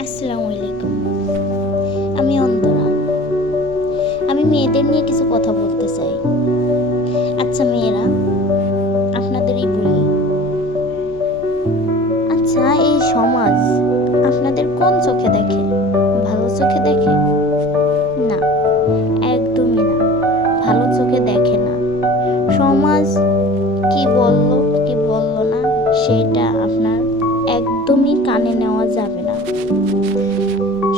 আসসালামু আলাইকুম। আমি অন্তরা। আমি মেয়েদের নিয়ে কিছু কথা বলতে চাই। আচ্ছা মেয়েরা, আপনাদেরই বলি, আচ্ছা এই সমাজ আপনাদের কোন চোখে দেখে? ভালো চোখে দেখে? না, একদমই না, ভালো চোখে দেখে না। সমাজ কি বলল কি বলল না সেটা আপনার একদমই কানে নেওয়া যাবে না।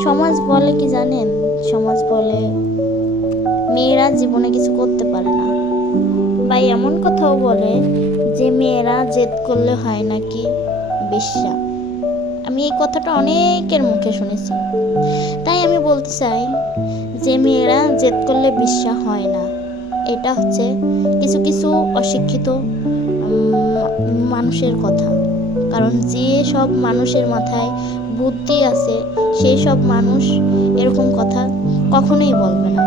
সমাজ বলে কি জানেন? সমাজ বলে মেয়েরা জীবনে কিছু করতে পারে না, বা এমন কথাও বলে যে মেয়েরা জেদ করলে হয় নাকি বেশ্যা। আমি এই কথাটা অনেকের মুখে শুনেছি। তাই আমি বলতে চাই যে মেয়েরা জেদ করলে বেশ্যা হয় না। এটা হচ্ছে কিছু কিছু অশিক্ষিত মানুষের কথা। কারণ যে সব মানুষের মাথায় বুদ্ধি আছে সেই সব মানুষ এরকম কথা কখনোই বলবে না।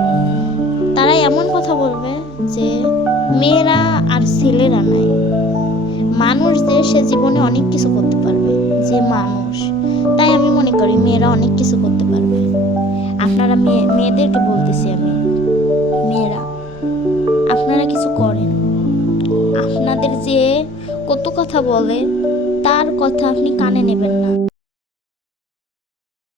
তারা এমন কথা বলবে যে মেয়েরা আর ছেলেরা নাই, মানুষ যে সে জীবনে অনেক কিছু করতে পারবে, যে মানুষ। তাই আমি মনে করি মেয়েরা অনেক কিছু করতে পারবে। আপনারা মেয়েদেরকে বলতেছি আমি, মেয়েরা আপনারা কিছু করেন। আপনাদের যে কত কথা বলে তার কথা আপনি কানে নেবেন না।